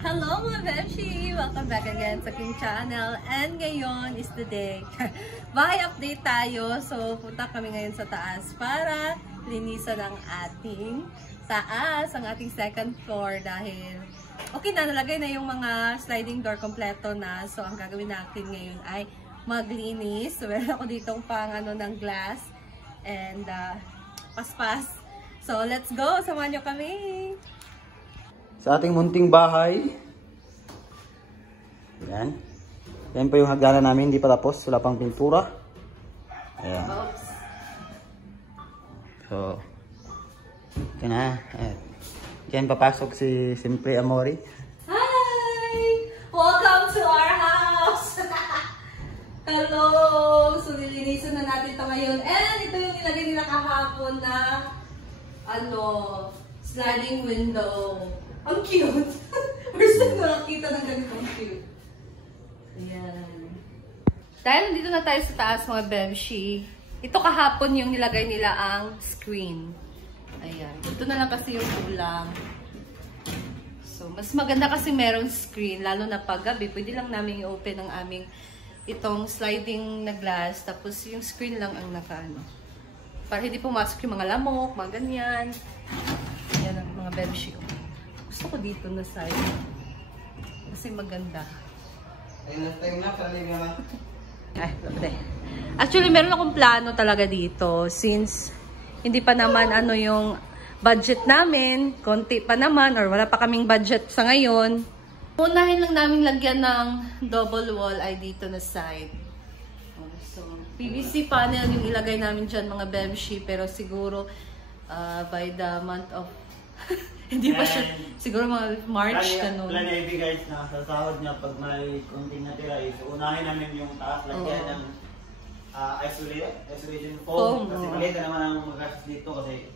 Hello mga Beshi! Welcome back again sa aking channel. And ngayon is the day. Bahay update tayo. So punta kami ngayon sa taas para linisan ang ating taas, ang ating second floor dahil okay na, nalagay na yung mga sliding door kompleto na. So ang gagawin natin ngayon ay maglinis. So meron ako ditong pang ng glass and paspas. So let's go! Samahan nyo kami! Sa ating munting bahay. Ayan. Yan po yung hagdanan namin. Hindi pa tapos. Wala pang pintura. Ayan. So. Ito na. Yan papasok si Simple Amori. Hi! Welcome to our house! Hello! So nilinisan na natin ito ngayon. And ito yung nilagay nila kahapon na sliding window. Ang cute! First time na nakita ng ganitong cute. Ayan. Dahil nandito na tayo sa taas mga Bebshi, ito kahapon yung nilagay nila ang screen. Ayan. Ito na lang kasi yung kulang. So, mas maganda kasi merong screen, lalo na pag gabi. Pwede lang namin i-open ang aming itong sliding na glass. Tapos yung screen lang ang para hindi pumasok yung mga lamok, mga ganyan. Ayan ang mga Bebshi. Gusto ko dito na side. Kasi maganda. Actually, meron akong plano talaga dito. Since hindi pa naman yung budget namin. Konti pa naman or wala pa kaming budget sa ngayon. Unahin lang namin lagyan ng double wall ay dito na side. So, PVC panel yung ilagay namin dyan mga Bebshi. Pero siguro by the month of hindi pa siya, siguro mga March ganun. Plan niya guys na sa sahod niya pag may konting natira is unahin namin yung taas lagyan ng isolation foam. Kasi maliit na naman ang magastos dito kasi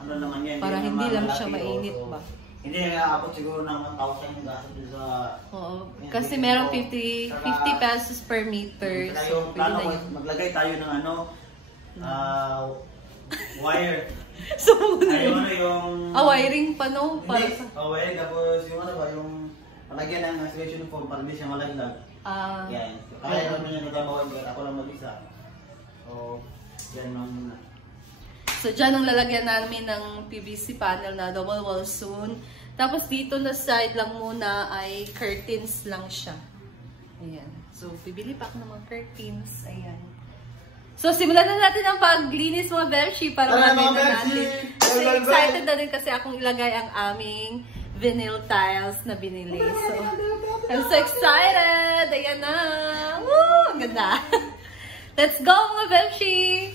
naman yan. Para hindi lang siya mainit ba? Hindi na aabot siguro ng 1,000 yung gastos dito sa... Oo, kasi merong 50 pesos per meter. So, pwede na yun. Maglagay tayo ng wire. So, yung... wiring pa no? Hindi, wiring tapos yung yung malagyan ng isolation foam para hindi siya malaglag. Yan. Kaya naman niya nagkamawag, ako lang mag-isa. So, yan lang muna. So, dyan ang lalagyan namin ng PVC panel na double wall soon. Tapos dito na side lang muna ay curtains lang siya. Ayan. So, bibili pa ako ng mga curtains. Ayan. So, simulan na natin ang paglinis mga Bebshi para makita natin. Kasi excited na din kasi akong ilagay ang aming vinyl tiles na binili. So, I'm so excited! Ayan na! Woo! Ang ganda! Let's go mga Bebshi!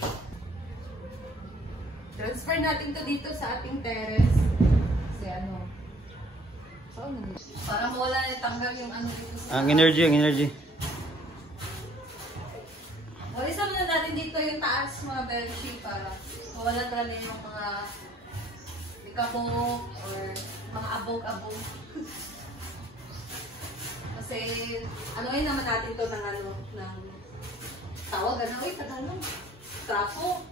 Transfer natin to dito sa ating terrace. Kasi para mawala na tanggal yung dito sa... Ang energy. Walisan muna natin dito yung taas mga Bebshi para mawala talaga yung mga likabok or mga abog-abog. Kasi anuin naman natin to ng tawag Tagalog. Trapo.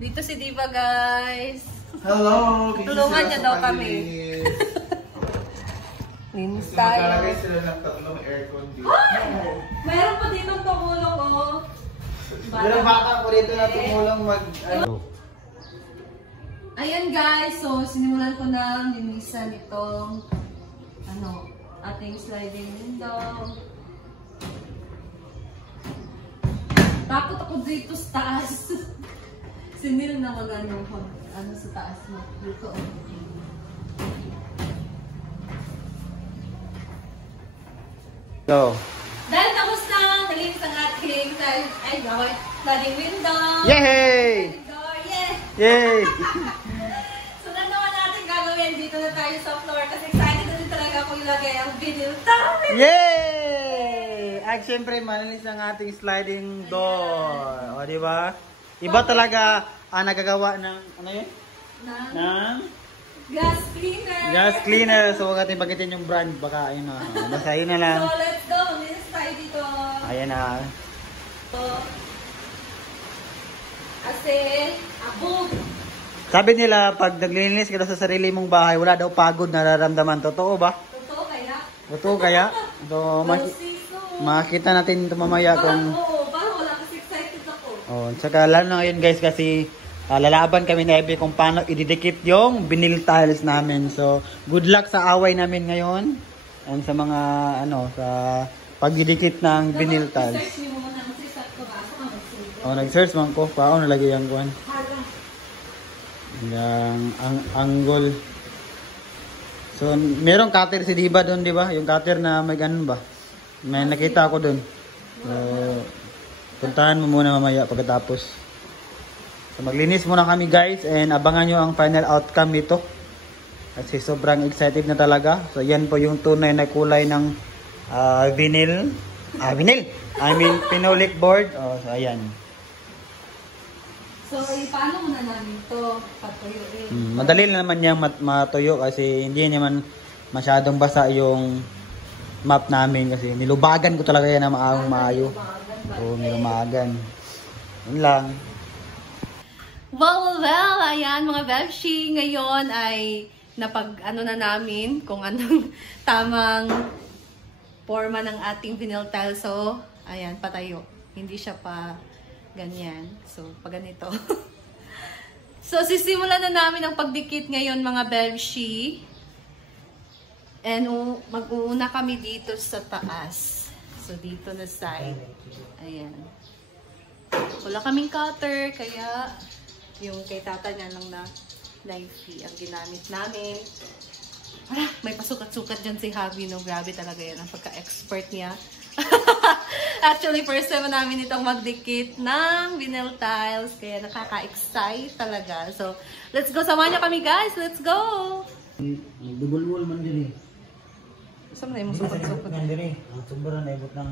Dito si Diva guys. Hello! Tulungan niya daw kami. Linis tayo. Maglalagay sila ng tatlong aircon dito. Meron pa dito tumulong Meron baka po dito na tumulong Ayan guys, so sinimulan ko na linisan itong ating sliding window. Takot ako dito sa taas. Sinil na sa taas mo. Dito. Go. Dahil tapos na, nalinis ang ating sliding window. Yay! Yay! So, naman natin gagawin. Dito na tayo sa floor kasi excited na din talaga ako ilagay ang vinyl tile. Yay! At syempre, malinis ang ating sliding door. O, di ba? Iba talaga nagagawa ng, ano yun? ng gas cleaner. Gas cleaner. So, huwag natin bagitin yung brand. Baka, ayun na. Basta yun na lang. So, let's go. Linis tayo dito. Ayan na. So, kasi, abog. Sabi nila, pag naglilinis ka sa sarili mong bahay, wala daw pagod na nararamdaman. Totoo ba? Totoo kaya? Totoo kaya? So, makikita natin ito mamaya kung... Parang wala kasi excited ako. Oh, tsaka lalo na ngayon guys kasi lalaban kami na Ebe kung paano ididikit yung vinyl tiles namin. So, good luck sa away namin ngayon. And sa mga, sa pagdidikit ng vinyl tiles. Search mo muna ng search ko ba? Oh, nag-search man ko. Paano nalagay yung kuwan? Yung angle. So, merong cutter si Diba doon, di ba? Yung cutter na may ganun ba? May nakita ako doon. So, puntahan mo muna mamaya pagkatapos. So, maglinis muna kami guys and abangan nyo ang final outcome nito. Kasi sobrang excited na talaga. So, yan po yung tunay na kulay ng vinyl. Vinyl! I mean, phenolic board. Oh, so, ayan. So, paano muna namin ito patuyuin? Madali na naman niyang matuyo kasi hindi naman masyadong basa yung map namin kasi nilubagan ko talaga yan na maayo. Oo, nilubagan. Yun lang. Well, ayan mga Bebshi, ngayon ay napag-ano na namin kung anong tamang forma ng ating vinyl tile. So, ayan, patayo. Hindi siya pa ganyan. So, pag ganito. So, sisimulan na namin ang pagdikit ngayon mga Bebshi. And mag-uuna kami dito sa taas. So, dito na side. Ayan. Wala kaming cutter, kaya yung kay tata niya lang na knifey ang ginamit namin. May pasukat-sukat dyan si Javi, no? Grabe talaga yan ang pagka-expert niya. Actually, first time namin itong magdikit ng vinyl tiles. Kaya nakaka-excite talaga. So, let's go. Samahan niyo kami, guys. Let's go! Double wall man din eh. Saan na yung sukot-sukot? Yan din eh. Ang sobrang naibot ng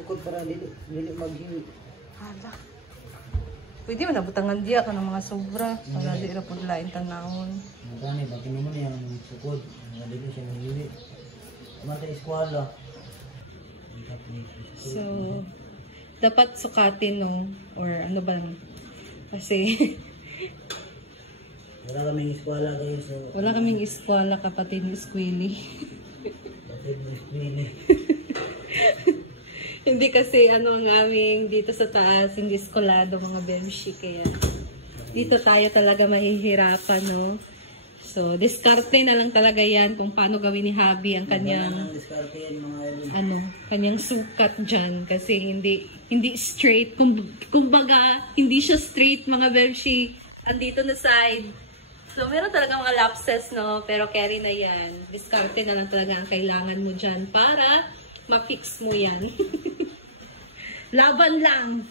sukot para dili maghiwi. Hala. Pwede mo nabutangan diya ka ng mga sobra. Para di na po lain tanahon. Magkani, bakit naman yung sukot. Dili siya maghiwi. Kumata eskwala. So, dapat sukatin, no? Or ano ba? Kasi, wala kaming eskwala guys. So, wala kaming eskwala, kapatid ni Squilly. Kapatid ni Squilly. Hindi kasi ano ang aming dito sa taas, hindi eskwalado mga Bebshi. Kaya, dito tayo talaga mahihirapan, no? So, diskarte na lang talaga yan kung paano gawin ni Javi ang kanyang kanyang sukat dyan. Kasi hindi straight. Kumbaga, hindi siya straight mga Bebshi. Andito na side. So, meron talaga mga lapses, no? Pero carry na yan. Diskarte na lang talaga ang kailangan mo dyan para ma-fix mo yan. Laban lang.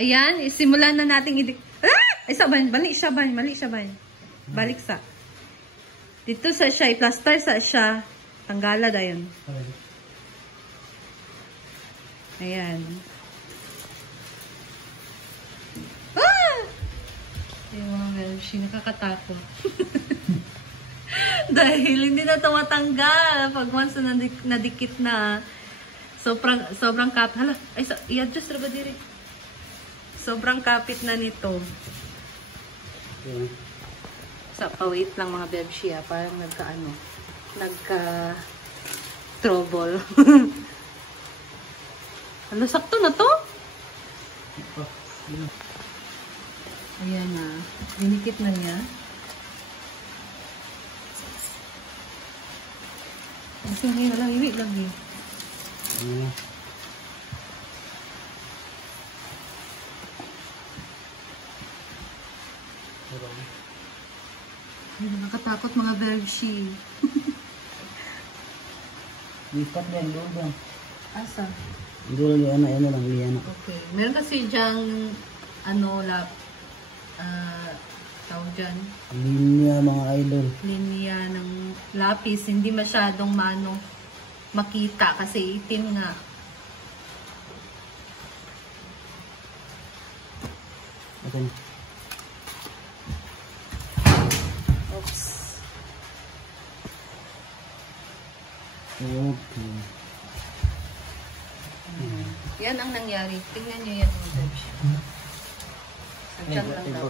Ayan, isimulan na natin Ay, saban, balik siya, ban. Balik sa. Dito sa siya, i-plaster sa siya. Tanggala dayon. Ayan. Yung mga Bebshi, nakakatakot. Dahil hindi na ito matanggal. Pag once na nadikit na, sobrang kapit. Hala, ay, i-adjust na ba diri? Sobrang kapit na nito. So, pa-wait lang mga Bebshi, parang nagka-trouble. Ano, sakto na to? Ayan na. Dinikit na niya. Kasi ngayon lang, iwi lagi. Ay, nakakatakot mga Bebshi. Lipat yan, doon ba? Asa? Doon lang yan lang. Okay. Meron kasi dyang tawag dyan. Linya mga idol. Linya ng lapis. Hindi masyadong makita kasi itim nga. Oops. Okay. Yan ang nangyari. Tingnan nyo yan mga bebshi. Sadyang lang daw.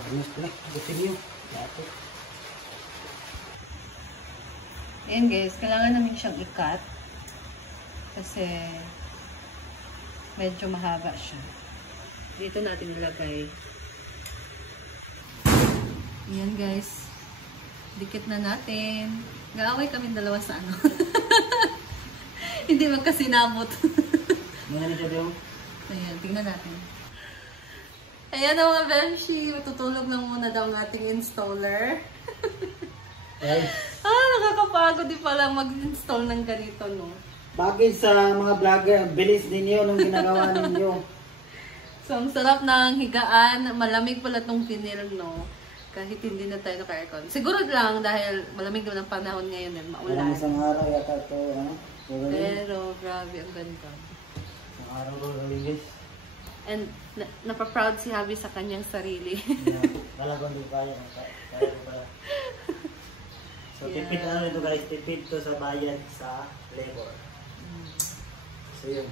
Ayan guys, kailangan namin siyang i-cut. Kasi medyo mahaba siya. Dito natin ilagay. Ayan guys. Dikit na natin. Gaaway kami dalawa sa ano. Hindi magkasinabot. Ayan, tingnan natin. Ayan na mga beshi. Matutulog na muna daw ang ating installer. Nakakapagod din pala mag-install ng ganito, no? Bagay sa mga vlogger, bilis ninyo nung ginagawa ninyo. So, ang sarap ng higaan. Malamig pala itong pinil, no? Kahit hindi na tayo naka-aircon. Siguro lang dahil malamig naman ang panahon ngayon and maulan. Parang isang araw yata ito, ano? Pero, grabe, ang ganda. Isang araw ko, guys. And, napaproud si Javi sa kanyang sarili. Talagang di kaya. Kaya ko pala. So, tipid ano ito guys, tipid to sa bayad sa labor. So, yun.